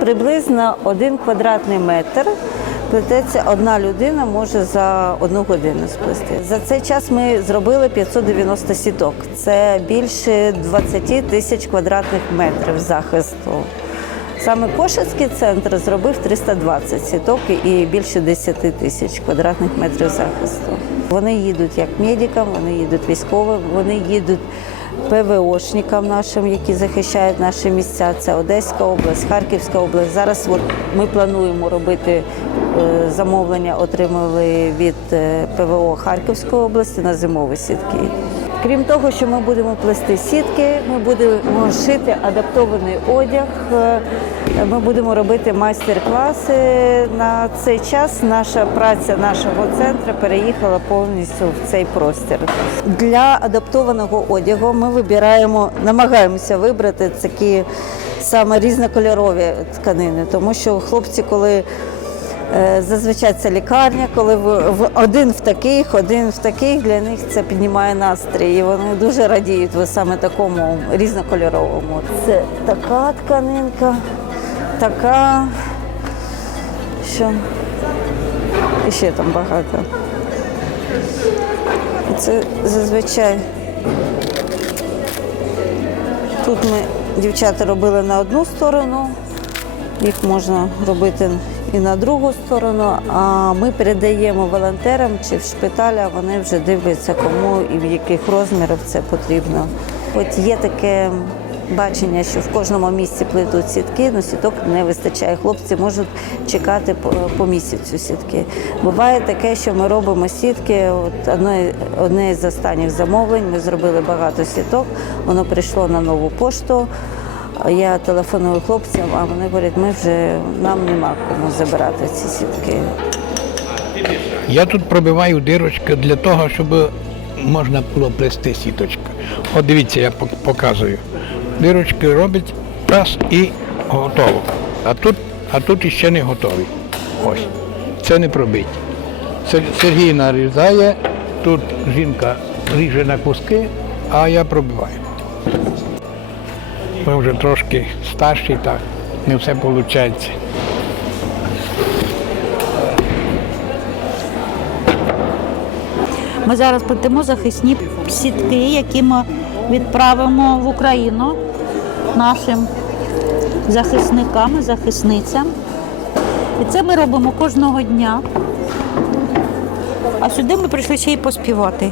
Приблизно один квадратний метр плететься одна людина може за одну годину сплести. За цей час ми зробили 590 сіток. Це більше 20 тисяч квадратних метрів захисту. Саме Кошицький центр зробив 320 сіток і більше 10 тисяч квадратних метрів захисту. Вони їдуть як медикам, вони їдуть військовим, вони їдуть ПВОшникам нашим, які захищають наші місця. Це Одеська область, Харківська область. Зараз от ми плануємо робити е, замовлення, отримали від е, ПВО Харківської області на зимові сітки. Крім того, що ми будемо плести сітки, ми будемо шити адаптований одяг, е, ми будемо робити майстер-класи. На цей час наша праця нашого центру переїхала повністю в цей простір. Для адаптованого одягу ми вибираємо, намагаємося вибрати такі саме різнокольорові тканини, тому що хлопці, коли Е, Зазвичай це лікарня, коли один в таких, один в таких, для них це піднімає настрій. І вони дуже радіють саме такому різнокольоровому. Це така тканинка, така, що і ще там багато. Це зазвичай. Тут ми дівчата робили на одну сторону, їх можна робити і на другу сторону, а ми передаємо волонтерам чи в шпиталь, а вони вже дивляться, кому і в яких розмірах це потрібно. От є таке бачення, що в кожному місці плетуть сітки, але сіток не вистачає. Хлопці можуть чекати по, місяцю сітки. Буває таке, що ми робимо сітки. От одне, одне з останніх замовлень ми зробили багато сіток, воно прийшло на нову пошту. Я телефоную хлопцям, а вони говорять, ми вже нам нема кому забирати ці сітки. Я тут пробиваю дирочки для того, щоб можна було плести сіточку. От дивіться, я пок- показую. Дирочки робить раз і готово. А тут, а тут іще не готові. Ось. Це не пробить. Сергій нарізає, тут жінка ріже на куски, а я пробиваю. Ми вже трошки старші, так не все виходить. Ми зараз плетемо захисні сітки, які ми відправимо в Україну нашим захисникам і захисницям. І це ми робимо кожного дня. А сюди ми прийшли ще й поспівати.